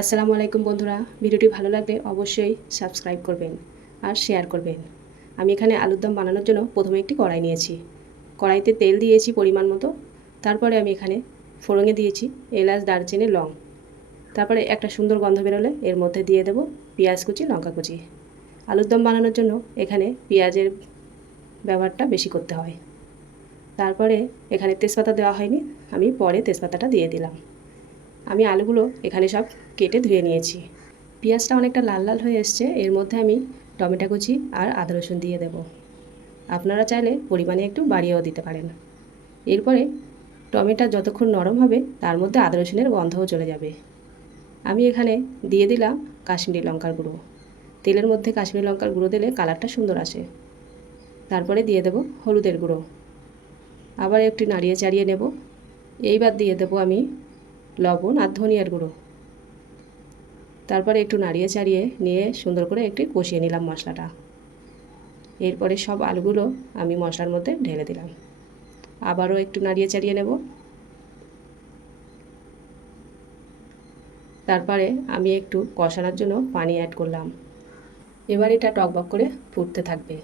আসসালামু আলাইকুম বন্ধুরা, ভিডিওটি ভালো লাগলে অবশ্যই সাবস্ক্রাইব করবেন আর শেয়ার করবেন। আমি এখানে আলুর দম বানানোর জন্য প্রথমে একটি কড়াই নিয়েছি। কড়াইতে তেল দিয়েছি পরিমাণ মতো। তারপরে আমি এখানে ফোড়নে দিয়েছি এলাচ, দারচিনি, লং। তারপরে একটা সুন্দর গন্ধ বেরোলে এর মধ্যে দিয়ে দেব পেঁয়াজ কুচি, লঙ্কা কুচি। আলুর দম বানানোর জন্য এখানে পেঁয়াজের ব্যবহারটা বেশি করতে হয়। তারপরে এখানে তেজপাতা দেওয়া হয়নি, আমি পরে তেজপাতাটা দিয়ে দিলাম। আমি আলুগুলো এখানে সব কেটে ধুয়ে নিয়েছি। পেঁয়াজটা অনেকটা লাল লাল হয়ে এসছে, এর মধ্যে আমি টমেটো কুচি আর আদা রসুন দিয়ে দেব। আপনারা চাইলে পরিমাণে একটু বাড়িয়েও দিতে পারেন। এরপরে টমেটো যতক্ষণ নরম হবে তার মধ্যে আদা রসুনের গন্ধও চলে যাবে। আমি এখানে দিয়ে দিলাম কাশ্মীরি লঙ্কার গুঁড়ো। তেলের মধ্যে কাশ্মীরি লঙ্কার গুঁড়ো দিলে কালারটা সুন্দর আসে। তারপরে দিয়ে দেব হলুদের গুঁড়ো। আবার একটু নাড়িয়ে চাড়িয়ে নেব। এইবার দিয়ে দেব আমি লবণ আর ধনিয়ার গুঁড়ো। তারপরে একটু নাড়িয়ে চাড়িয়ে নিয়ে সুন্দর করে একটু কষিয়ে নিলাম মশলাটা। এরপরে সব আলুগুলো আমি মশলার মধ্যে ঢেলে দিলাম। আবারও একটু নাড়িয়ে চাড়িয়ে নেব। তারপরে আমি একটু কষানোর জন্য পানি অ্যাড করলাম। এবার এটা টকবক করে ফুটতে থাকবে।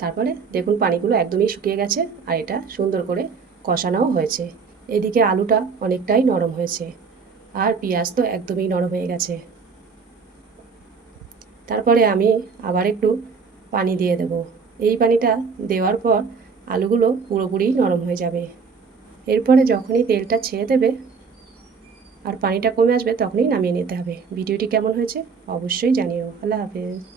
তারপরে দেখুন পানিগুলো একদমই শুকিয়ে গেছে আর এটা সুন্দর করে কষানোও হয়েছে। এদিকে আলুটা অনেকটাই নরম হয়েছে আর পেঁয়াজ তো একদমই নরম হয়ে গেছে। তারপরে আমি আবার একটু পানি দিয়ে দেব। এই পানিটা দেওয়ার পর আলুগুলো পুরোপুরি নরম হয়ে যাবে। এরপরে যখনই তেলটা ছেড়ে দেবে আর পানিটা কমে আসবে তখনই নামিয়ে নিতে হবে। ভিডিওটি কেমন হয়েছে অবশ্যই জানিও। আল্লাহ হাফেজ।